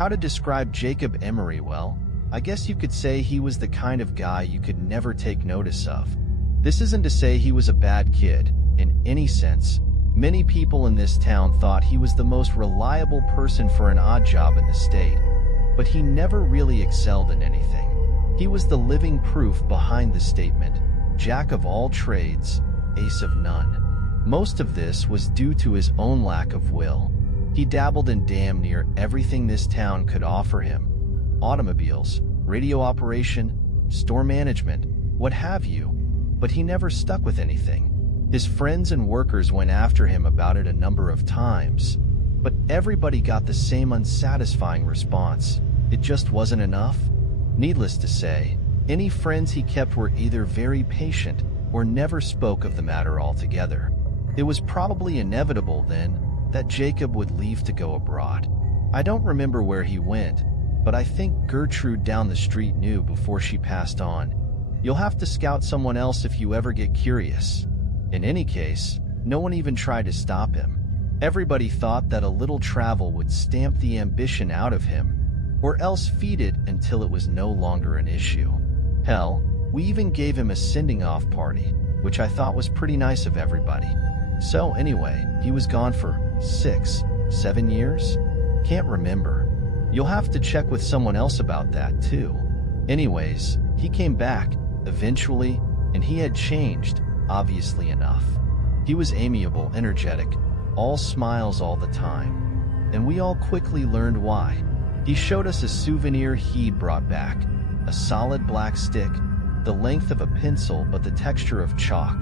How to describe Jacob Emory? Well, I guess you could say he was the kind of guy you could never take notice of. This isn't to say he was a bad kid, in any sense. Many people in this town thought he was the most reliable person for an odd job in the state, but he never really excelled in anything. He was the living proof behind the statement, "Jack of all trades, ace of none." Most of this was due to his own lack of will. He dabbled in damn near everything this town could offer him. Automobiles, radio operation, store management, what have you, but he never stuck with anything. His friends and workers went after him about it a number of times, but everybody got the same unsatisfying response. It just wasn't enough. Needless to say, any friends he kept were either very patient or never spoke of the matter altogether. It was probably inevitable then that Jacob would leave to go abroad. I don't remember where he went, but I think Gertrude down the street knew before she passed on. You'll have to scout someone else if you ever get curious. In any case, no one even tried to stop him. Everybody thought that a little travel would stamp the ambition out of him, or else feed it until it was no longer an issue. Hell, we even gave him a sending-off party, which I thought was pretty nice of everybody. So anyway, he was gone for 6, 7 years? Can't remember. You'll have to check with someone else about that too. Anyways, he came back, eventually, and he had changed, obviously enough. He was amiable, energetic, all smiles all the time. And we all quickly learned why. He showed us a souvenir he'd brought back, a solid black stick, the length of a pencil but the texture of chalk.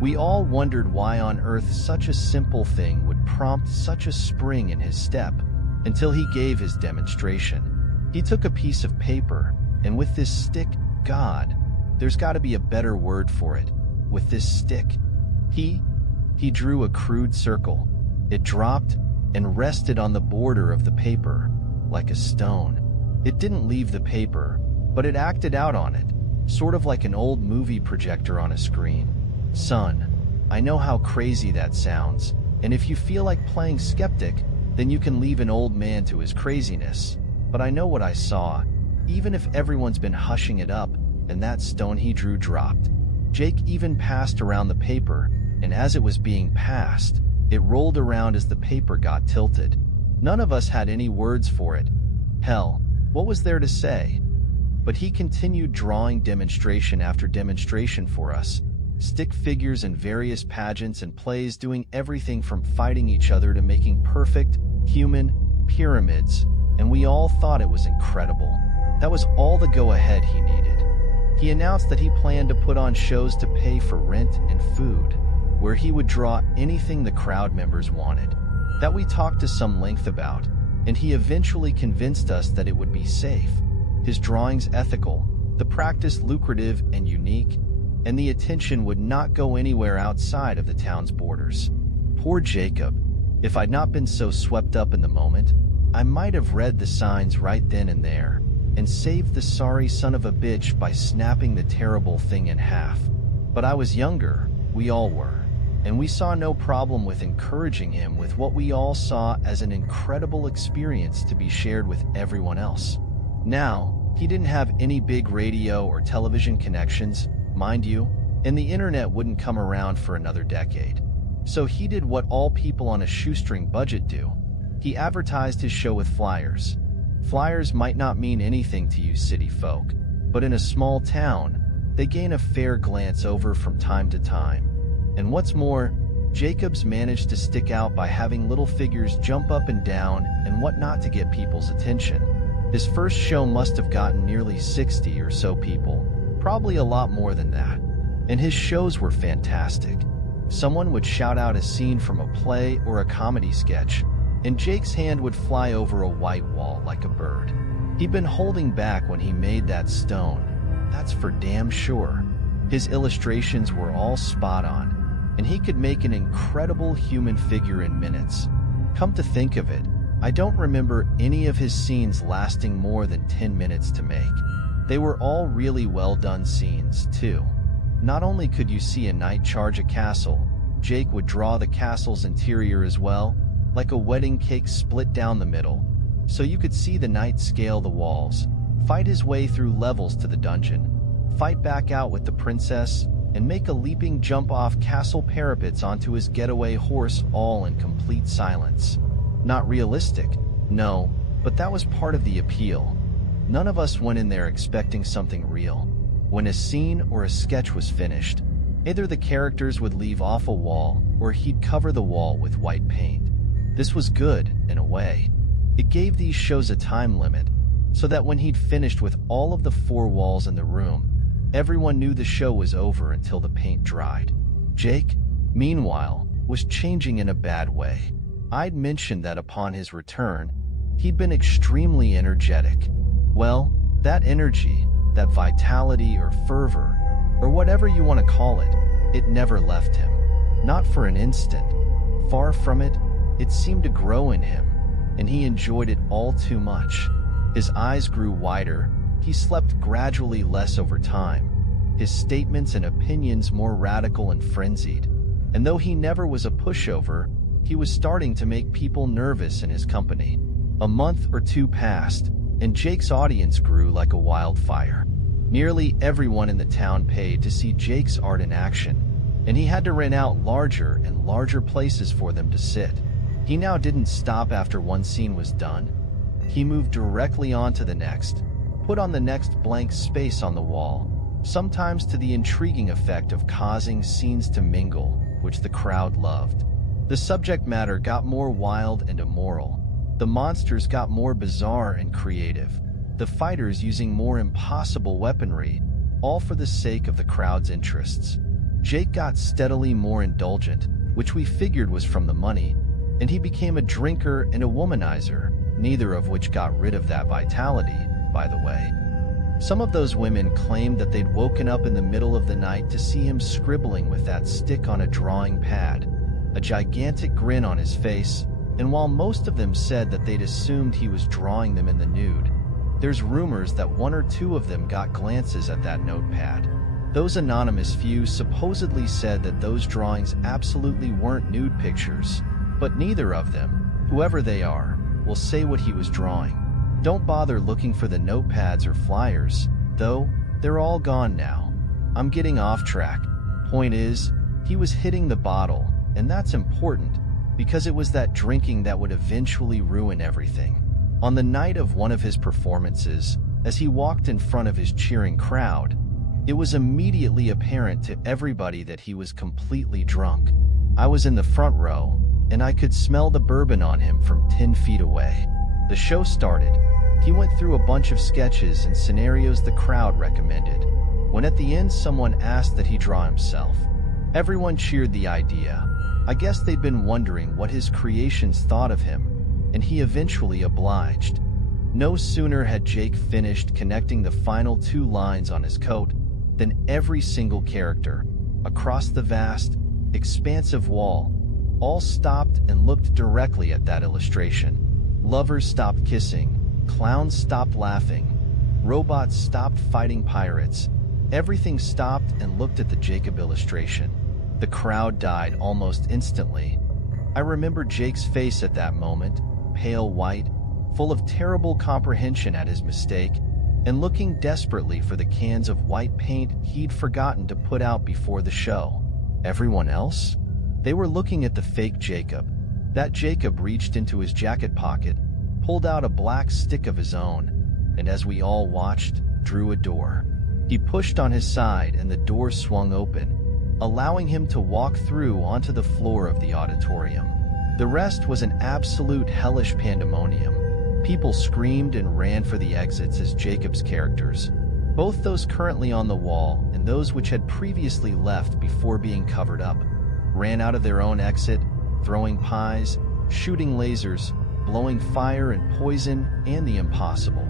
We all wondered why on earth such a simple thing would prompt such a spring in his step, until he gave his demonstration. He took a piece of paper, and with this stick, God, there's got to be a better word for it. With this stick, he drew a crude circle. It dropped and rested on the border of the paper, like a stone. It didn't leave the paper, but it acted out on it, sort of like an old movie projector on a screen. Son, I know how crazy that sounds, and if you feel like playing skeptic, then you can leave an old man to his craziness. But I know what I saw, even if everyone's been hushing it up, and that stone he drew dropped. Jake even passed around the paper, and as it was being passed, it rolled around as the paper got tilted. None of us had any words for it. Hell, what was there to say? But he continued drawing demonstration after demonstration for us, stick figures in various pageants and plays, doing everything from fighting each other to making perfect, human pyramids, and we all thought it was incredible. That was all the go-ahead he needed. He announced that he planned to put on shows to pay for rent and food, where he would draw anything the crowd members wanted. That we talked to some length about, and he eventually convinced us that it would be safe, his drawings ethical, the practice lucrative and unique, and the attention would not go anywhere outside of the town's borders. Poor Jacob. If I'd not been so swept up in the moment, I might have read the signs right then and there, and saved the sorry son of a bitch by snapping the terrible thing in half. But I was younger, we all were, and we saw no problem with encouraging him with what we all saw as an incredible experience to be shared with everyone else. Now, he didn't have any big radio or television connections, mind you, and the internet wouldn't come around for another decade. So he did what all people on a shoestring budget do. He advertised his show with flyers. Flyers might not mean anything to you city folk, but in a small town, they gain a fair glance over from time to time. And what's more, Jacobs managed to stick out by having little figures jump up and down and whatnot to get people's attention. His first show must have gotten nearly 60 or so people, probably a lot more than that. And his shows were fantastic. Someone would shout out a scene from a play or a comedy sketch, and Jake's hand would fly over a white wall like a bird. He'd been holding back when he made that stone, that's for damn sure. His illustrations were all spot on, and he could make an incredible human figure in minutes. Come to think of it, I don't remember any of his scenes lasting more than 10 minutes to make. They were all really well done scenes, too. Not only could you see a knight charge a castle, Jake would draw the castle's interior as well, like a wedding cake split down the middle. so you could see the knight scale the walls, fight his way through levels to the dungeon, fight back out with the princess, and make a leaping jump off castle parapets onto his getaway horse, all in complete silence. Not realistic, no, but that was part of the appeal. None of us went in there expecting something real. When a scene or a sketch was finished, either the characters would leave off a wall or he'd cover the wall with white paint. This was good, in a way. It gave these shows a time limit, so that when he'd finished with all of the 4 walls in the room, everyone knew the show was over until the paint dried. Jake, meanwhile, was changing in a bad way. I'd mentioned that upon his return, he'd been extremely energetic. Well, that energy, that vitality or fervor, or whatever you want to call it, it never left him. Not for an instant. Far from it, it seemed to grow in him, and he enjoyed it all too much. His eyes grew wider, he slept gradually less over time, his statements and opinions more radical and frenzied, and though he never was a pushover, he was starting to make people nervous in his company. A month or 2 passed, and Jake's audience grew like a wildfire. Nearly everyone in the town paid to see Jake's art in action, and he had to rent out larger and larger places for them to sit. He now didn't stop after one scene was done. He moved directly on to the next, put on the next blank space on the wall, sometimes to the intriguing effect of causing scenes to mingle, which the crowd loved. The subject matter got more wild and immoral. The monsters got more bizarre and creative. The fighters using more impossible weaponry, all for the sake of the crowd's interests. Jake got steadily more indulgent, which we figured was from the money, and he became a drinker and a womanizer, neither of which got rid of that vitality, by the way. Some of those women claimed that they'd woken up in the middle of the night to see him scribbling with that stick on a drawing pad, a gigantic grin on his face, and while most of them said that they'd assumed he was drawing them in the nude, there's rumors that 1 or 2 of them got glances at that notepad. Those anonymous few supposedly said that those drawings absolutely weren't nude pictures, but neither of them, whoever they are, will say what he was drawing. Don't bother looking for the notepads or flyers, though, they're all gone now. I'm getting off track. Point is, he was hitting the bottle, and that's important, because it was that drinking that would eventually ruin everything. On the night of one of his performances, as he walked in front of his cheering crowd, it was immediately apparent to everybody that he was completely drunk. I was in the front row, and I could smell the bourbon on him from 10 feet away. The show started. He went through a bunch of sketches and scenarios the crowd recommended. When at the end someone asked that he draw himself, everyone cheered the idea. I guess they'd been wondering what his creations thought of him, and he eventually obliged. No sooner had Jake finished connecting the final 2 lines on his coat than every single character, across the vast, expansive wall, all stopped and looked directly at that illustration. Lovers stopped kissing, clowns stopped laughing, robots stopped fighting pirates. Everything stopped and looked at the Jacob illustration. The crowd died almost instantly. I remember Jake's face at that moment, pale white, full of terrible comprehension at his mistake, and looking desperately for the cans of white paint he'd forgotten to put out before the show. Everyone else? They were looking at the fake Jacob. That Jacob reached into his jacket pocket, pulled out a black stick of his own, and as we all watched, drew a door. He pushed on his side and the door swung open, allowing him to walk through onto the floor of the auditorium. The rest was an absolute hellish pandemonium. People screamed and ran for the exits as Jacob's characters, both those currently on the wall and those which had previously left before being covered up, ran out of their own exit, throwing pies, shooting lasers, blowing fire and poison, and the impossible.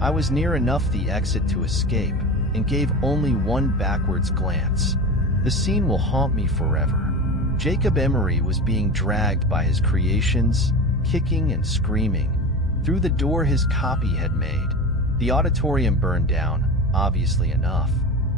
I was near enough the exit to escape, and gave only one backwards glance. The scene will haunt me forever. Jacob Emory was being dragged by his creations, kicking and screaming, through the door his copy had made. The auditorium burned down, obviously enough,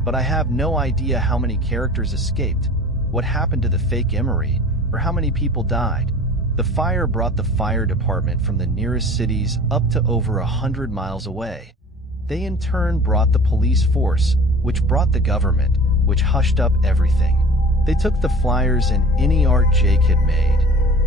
but I have no idea how many characters escaped, what happened to the fake Emory, or how many people died. The fire brought the fire department from the nearest cities up to over 100 miles away. They in turn brought the police force, which brought the government, which hushed up everything. They took the flyers and any art Jake had made,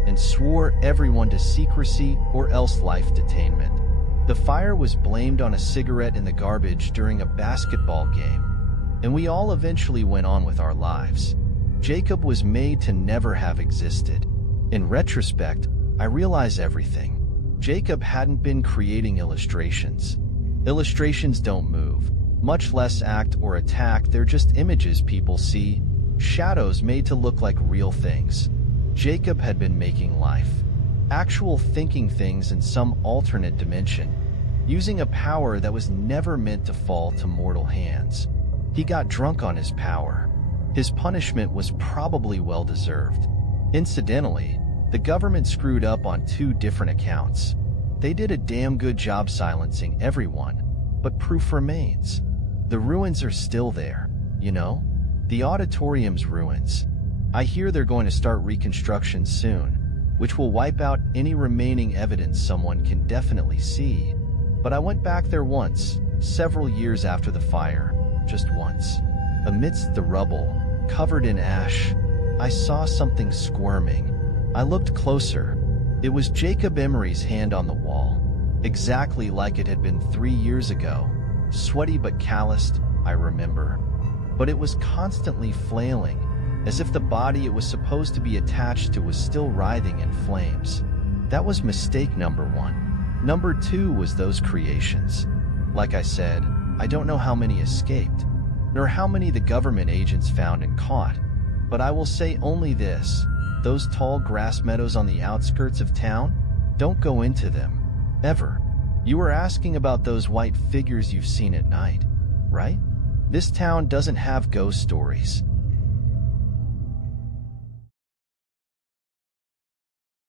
and swore everyone to secrecy or else life detainment. The fire was blamed on a cigarette in the garbage during a basketball game, and we all eventually went on with our lives. Jacob was made to never have existed. In retrospect, I realize everything. Jacob hadn't been creating illustrations. Illustrations don't move, much less act or attack. They're just images people see, shadows made to look like real things. Jacob had been making life, actual thinking things in some alternate dimension, using a power that was never meant to fall to mortal hands. He got drunk on his power. His punishment was probably well-deserved. Incidentally, the government screwed up on 2 different accounts. They did a damn good job silencing everyone, but proof remains. The ruins are still there, you know? The auditorium's ruins. I hear they're going to start reconstruction soon, which will wipe out any remaining evidence someone can definitely see. But I went back there once, several years after the fire, just once. Amidst the rubble, covered in ash, I saw something squirming. I looked closer. It was Jacob Emory's hand on the wall, exactly like it had been 3 years ago. Sweaty but calloused, I remember. But it was constantly flailing, as if the body it was supposed to be attached to was still writhing in flames. That was mistake number 1. Number 2 was those creations. Like I said, I don't know how many escaped, nor how many the government agents found and caught, but I will say only this: those tall grass meadows on the outskirts of town, don't go into them, ever. You were asking about those white figures you've seen at night, right? This town doesn't have ghost stories.